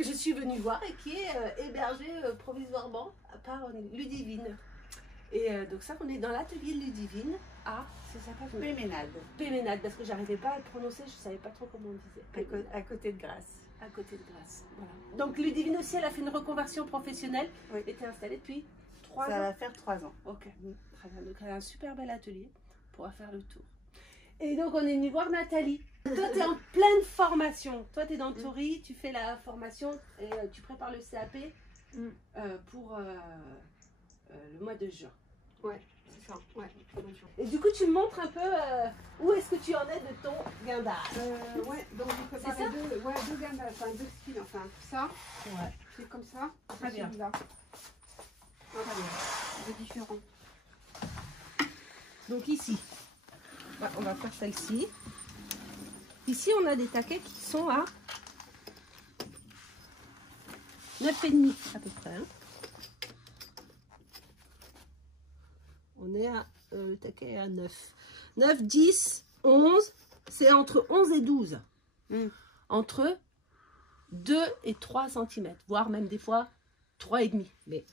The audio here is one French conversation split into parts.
que je suis venue voir et qui est hébergé provisoirement par Ludivine. Et donc ça, on est dans l'atelier Ludivine à, ça s'appelle Péménade. Péménade, parce que j'arrivais pas à le prononcer, je savais pas trop comment on disait. À côté de Grasse. À côté de Grasse. Voilà. Donc Ludivine aussi, elle a fait une reconversion professionnelle. Oui. Elle était installée depuis 3 ans. Ça va faire 3 ans. Ok, très bien. Donc elle a un super bel atelier. On pourra faire le tour. Et donc on est venu voir Nathalie. Toi, tu es en pleine formation. Toi, tu es dans Tori, tu fais la formation et tu prépares le CAP pour le mois de juin. Ouais, c'est ça. Ouais. Et du coup, tu me montres un peu où est-ce que tu en es de ton guindage. Ouais, donc je prépare deux guindages, enfin deux styles, enfin ça. Ouais. C'est comme ça. Très bien. Là. De différents. Donc ici, on va faire celle-ci. Ici, on a des taquets qui sont à 9,5 à peu près. Hein. On est à le taquet est à 9. 9, 10, 11. C'est entre 11 et 12. Entre 2 et 3 cm. Voire même des fois 3,5. Mais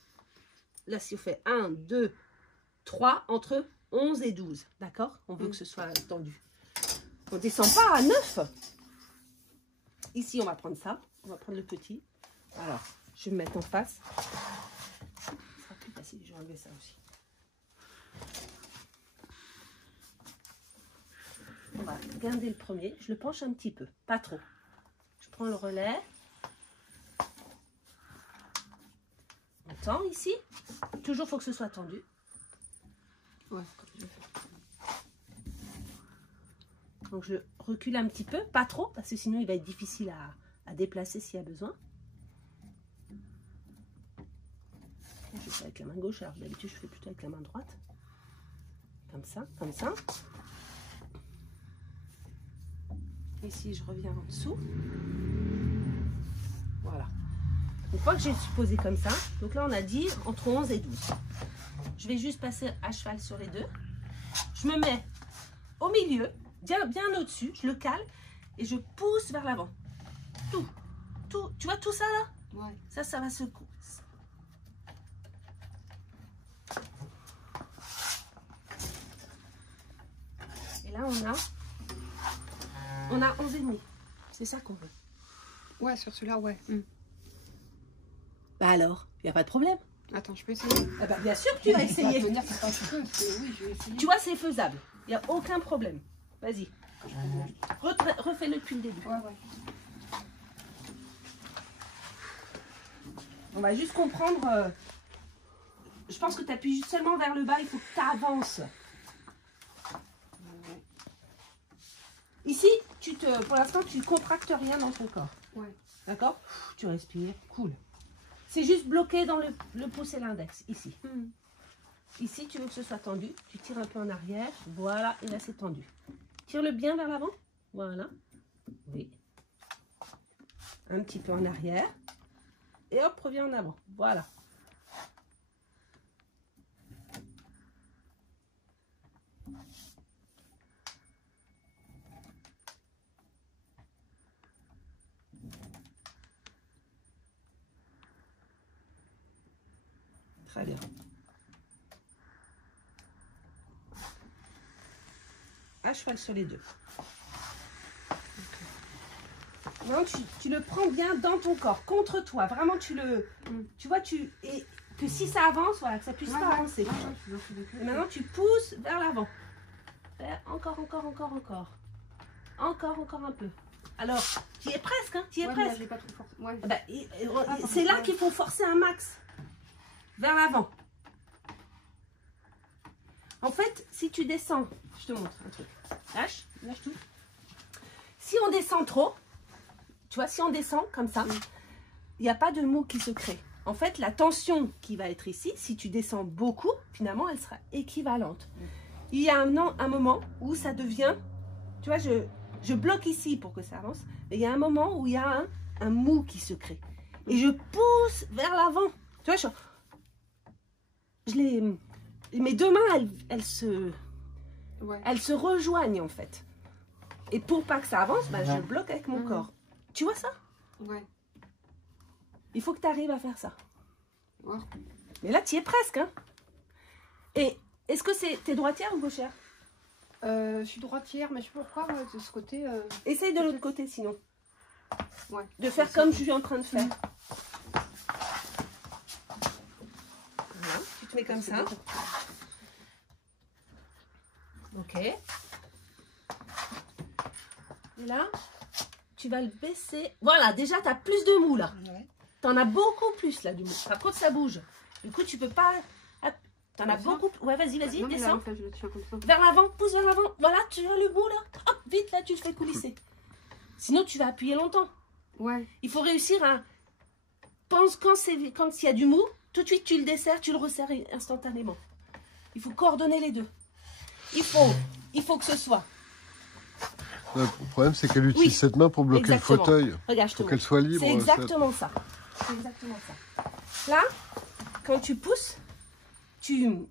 là, si on fait 1, 2, 3, entre 11 et 12. D'accord? On veut que ce soit tendu. On ne descend pas à 9. Ici, on va prendre ça. On va prendre le petit. Alors, je vais me mettre en face. Ce sera plus facile. Je vais enlever ça aussi. On va garder le premier. Je le penche un petit peu. Pas trop. Je prends le relais. On tend ici. Toujours, il faut que ce soit tendu. Ouais. Donc je recule un petit peu, pas trop, parce que sinon il va être difficile à déplacer s'il y a besoin. Je fais avec la main gauche, alors d'habitude je fais plutôt avec la main droite. Comme ça, comme ça. Ici je reviens en dessous. Voilà. Une fois que j'ai posé comme ça, donc là on a dit entre 11 et 12. Je vais juste passer à cheval sur les deux. Je me mets au milieu. Bien au-dessus, je le cale et je pousse vers l'avant. Tout. Tu vois tout ça là? Ouais. Ça va se... Et là, on a 11,5. C'est ça qu'on veut. Ouais, sur celui-là, ouais. Bah alors, il n'y a pas de problème. Attends, je peux essayer. Ah bah bien sûr que tu vas essayer. Venir, c'est pas que oui, je vais essayer. Tu vois, c'est faisable. Il n'y a aucun problème. Vas-y. Refais-le depuis le début. Ouais. On va juste comprendre. Je pense que tu appuies seulement vers le bas. Il faut que tu avances. Ici, pour l'instant, tu ne contractes rien dans ton corps. Ouais. D'accord? Tu respires. Cool. C'est juste bloqué dans le pouce et l'index. Ici. Ici, tu veux que ce soit tendu. Tu tires un peu en arrière. Voilà. Et là, c'est tendu. Tire-le bien vers l'avant. Voilà. Oui. Un petit peu en arrière. Et hop, reviens en avant. Voilà. Très bien. À cheval sur les deux. Vraiment, tu le prends bien dans ton corps, contre toi. Vraiment, tu vois, et que si ça avance, voilà, que ça puisse pas avancer. Et maintenant, tu pousses vers l'avant. Encore. Encore un peu. Alors, tu y es presque, hein, tu y es presque. Pas trop fort. Ouais. Bah, c'est là qu'il faut forcer un max. Vers l'avant. En fait, si tu descends, je te montre un truc. Lâche tout. Si on descend trop, tu vois, si on descend comme ça, il n'y a pas de mou qui se crée. En fait, la tension qui va être ici, si tu descends beaucoup, finalement, elle sera équivalente. Il y a un moment où ça devient, tu vois, je bloque ici pour que ça avance, mais il y a un moment où il y a un mou qui se crée. Et je pousse vers l'avant. Tu vois, mes deux mains, elles se rejoignent en fait. Et pour pas que ça avance, bah, je bloque avec mon corps. Tu vois ça? Ouais. Il faut que tu arrives à faire ça. Ouais. Mais là, tu y es presque. Hein. Et est-ce que t'es droitière ou gauchère? Je suis droitière, mais je sais pas pourquoi, moi, de ce côté... Essaye de l'autre côté, sinon. Ouais. De faire comme je suis en train de faire. Voilà, tu te mets comme ça. Ok. Et là, tu vas le baisser. Voilà, déjà, tu as plus de mou, là. Ouais. Tu en as beaucoup plus, là, du mou. Par contre, ça bouge. Du coup, tu peux pas... Tu en as beaucoup... Ouais, vas-y, descends. Vers l'avant, pousse vers l'avant. Voilà, tu as le bout, là. Hop, vite, là, tu le fais coulisser. Sinon, tu vas appuyer longtemps. Ouais. Il faut réussir à... Pense quand il y a du mou, tout de suite, tu le desserres, tu le resserres instantanément. Il faut coordonner les deux. Il faut que ce soit... Le problème, c'est qu'elle utilise cette main pour bloquer exactement. le fauteuil. Regarde, je te pour qu'elle soit libre. C'est exactement ça. C'est exactement ça. Là, quand tu pousses, tu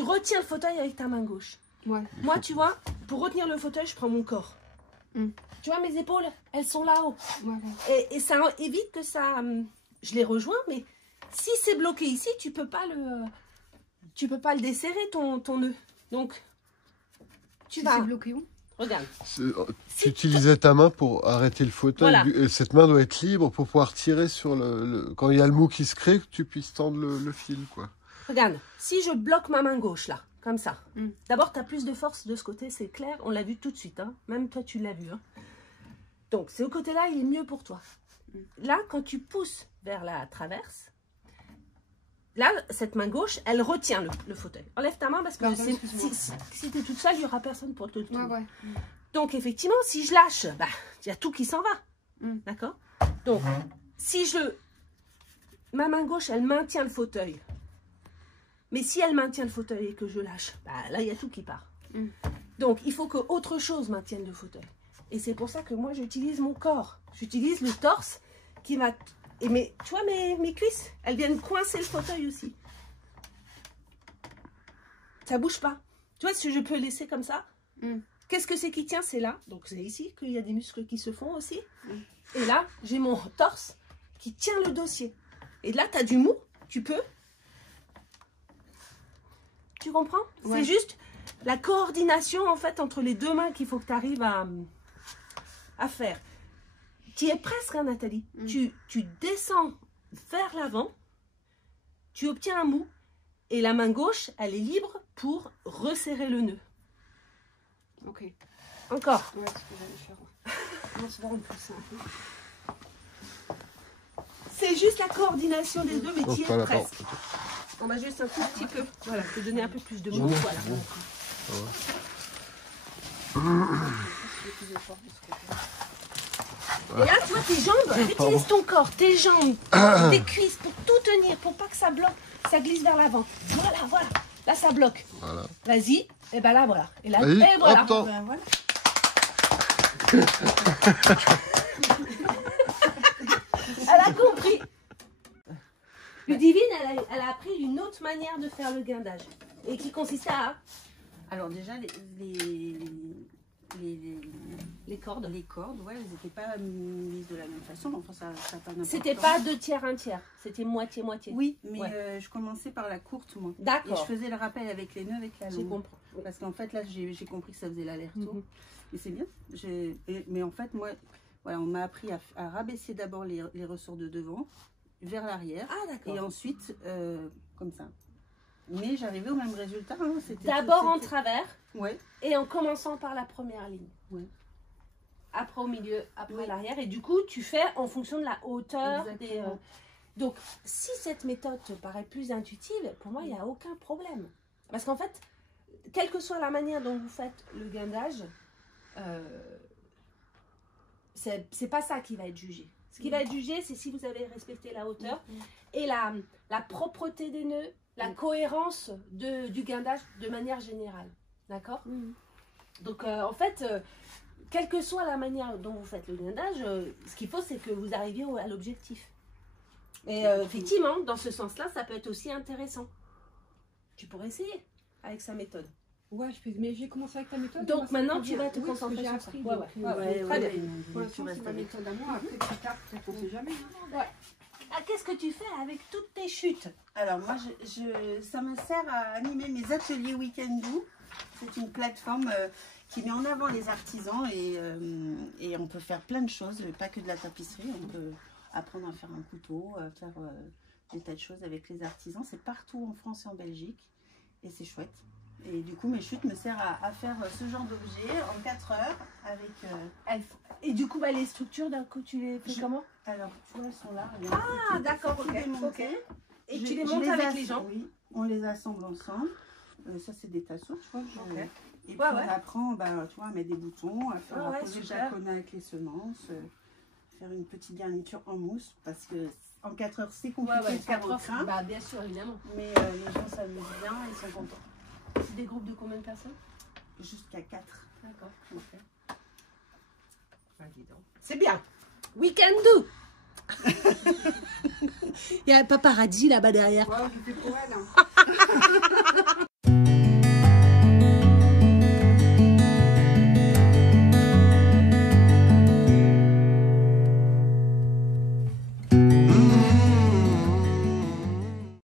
retiens le fauteuil avec ta main gauche. Ouais. Moi, tu vois, pour retenir le fauteuil, je prends mon corps. Tu vois, mes épaules, elles sont là-haut. Ouais. Et ça évite que ça... Je les rejoins, mais si c'est bloqué ici, tu peux pas le desserrer, ton nœud. Donc, tu vas... C'est bloqué où? Regarde. Tu utilisais ta main pour arrêter le fauteuil. Voilà. Et cette main doit être libre pour pouvoir tirer sur quand il y a le mou qui se crée, que tu puisses tendre le fil, quoi. Regarde, si je bloque ma main gauche, là, comme ça. D'abord, tu as plus de force de ce côté, c'est clair. On l'a vu tout de suite. Hein. Même toi, tu l'as vu. Hein. Donc, ce côté-là, il est mieux pour toi. Là, quand tu pousses vers la traverse, là, cette main gauche, elle retient le fauteuil. Enlève ta main parce que si tu es toute seule, il n'y aura personne pour te tenir. Ouais. Donc, effectivement, si je lâche, bah, il y a tout qui s'en va. D'accord? Donc, si ma main gauche, elle maintient le fauteuil. Mais si elle maintient le fauteuil et que je lâche, bah, là, il y a tout qui part. Donc, il faut que autre chose maintienne le fauteuil. Et c'est pour ça que moi, j'utilise mon corps. J'utilise le torse qui va... tu vois, mes cuisses, elles viennent coincer le fauteuil aussi. Ça bouge pas. Tu vois, si je peux laisser comme ça, qu'est-ce que c'est qui tient? C'est là. Donc, c'est ici qu'il y a des muscles qui se font aussi. Et là, j'ai mon torse qui tient le dossier. Et là, tu as du mou. Tu peux. Tu comprends? Ouais. C'est juste la coordination, en fait, entre les deux mains qu'il faut que tu arrives à faire. Tu y es presque, hein, Nathalie. Tu descends vers l'avant, tu obtiens un mou, et la main gauche, elle est libre pour resserrer le nœud. Ok. Encore. Ouais, c'est ce que j'allais faire. Non, c'est vraiment plus simple. C'est juste la coordination des deux, mais tu y es Voilà, presque. On va juste un tout petit peu. Voilà, te donner un peu plus de mou. Voilà. Et là, tu vois, tes jambes, utilise ton corps, tes jambes, tes cuisses pour tout tenir, pour pas que ça bloque, ça glisse vers l'avant. Voilà. Là, ça bloque. Voilà. Vas-y. Et ben là, voilà. Et là, et voilà. Voilà. Elle a compris. Ludivine, elle a appris une autre manière de faire le guindage. Et qui consistait à... Alors déjà, les cordes, ouais, elles n'étaient pas mises de la même façon. Enfin, ça pas n'importe C'était pas 2 tiers, 1 tiers. C'était moitié-moitié. Oui, mais je commençais par la courte, moi. D'accord. Et je faisais le rappel avec les nœuds, avec la longue. Je comprends. Oui. Parce qu'en fait, là, j'ai compris que ça faisait l'aller-retour. Et c'est bien. Mais en fait, moi, voilà, on m'a appris à rabaisser d'abord les ressorts de devant vers l'arrière. Ah, d'accord. Et ensuite, comme ça. Mais j'arrivais au même résultat. Hein. D'abord en travers. Ouais. Et en commençant par la première ligne. Ouais. Après au milieu, après l'arrière. Et du coup, tu fais en fonction de la hauteur des... Donc, si cette méthode te paraît plus intuitive, pour moi, il n'y a aucun problème. Parce qu'en fait, quelle que soit la manière dont vous faites le guindage, c'est pas ça qui va être jugé. Ce qui va être jugé, c'est si vous avez respecté la hauteur et la propreté des nœuds, la cohérence du guindage de manière générale. D'accord? Donc, en fait, quelle que soit la manière dont vous faites le guindage, ce qu'il faut, c'est que vous arriviez à l'objectif. Et effectivement, dans ce sens-là, ça peut être aussi intéressant. Tu pourrais essayer avec sa méthode. Ouais, mais j'ai commencé avec ta méthode. Donc maintenant, tu vas te concentrer sur ça. Appris, Ouais. Très bien. Ouais, Pour l'instant, c'est ma méthode à moi. Après, plus tard, peut-être qu'on ne sait jamais. Ouais. qu'est-ce que tu fais avec toutes tes chutes? Alors moi, ça me sert à animer mes ateliers Weekendoo. C'est une plateforme qui met en avant les artisans et on peut faire plein de choses, pas que de la tapisserie. On peut apprendre à faire un couteau, faire des tas de choses avec les artisans. C'est partout en France et en Belgique et c'est chouette. Et du coup, mes chutes me servent à faire ce genre d'objet en 4 heures avec... Et du coup, les structures, d'un coup, tu les fais comment? Alors, tu vois, elles sont là. Ah, d'accord, ok. Et tu les montes avec les gens? Oui, on les assemble ensemble. Ça, c'est des tasseaux, tu vois. Et puis, Ouais. on apprend, tu vois, à mettre des boutons, à faire Ouais, poser le super. chaconat avec les semences, faire une petite garniture en mousse, parce que en 4 heures, c'est compliqué de faire au crin. Bah, bien sûr, évidemment. Mais les gens s'amusent bien, ils sont contents. C'est des groupes de combien de personnes? Jusqu'à 4. D'accord. Ok. C'est bien. Weekendoo. Il y a un paparazzi là-bas derrière. Ouais, je fais pour elle. Hein.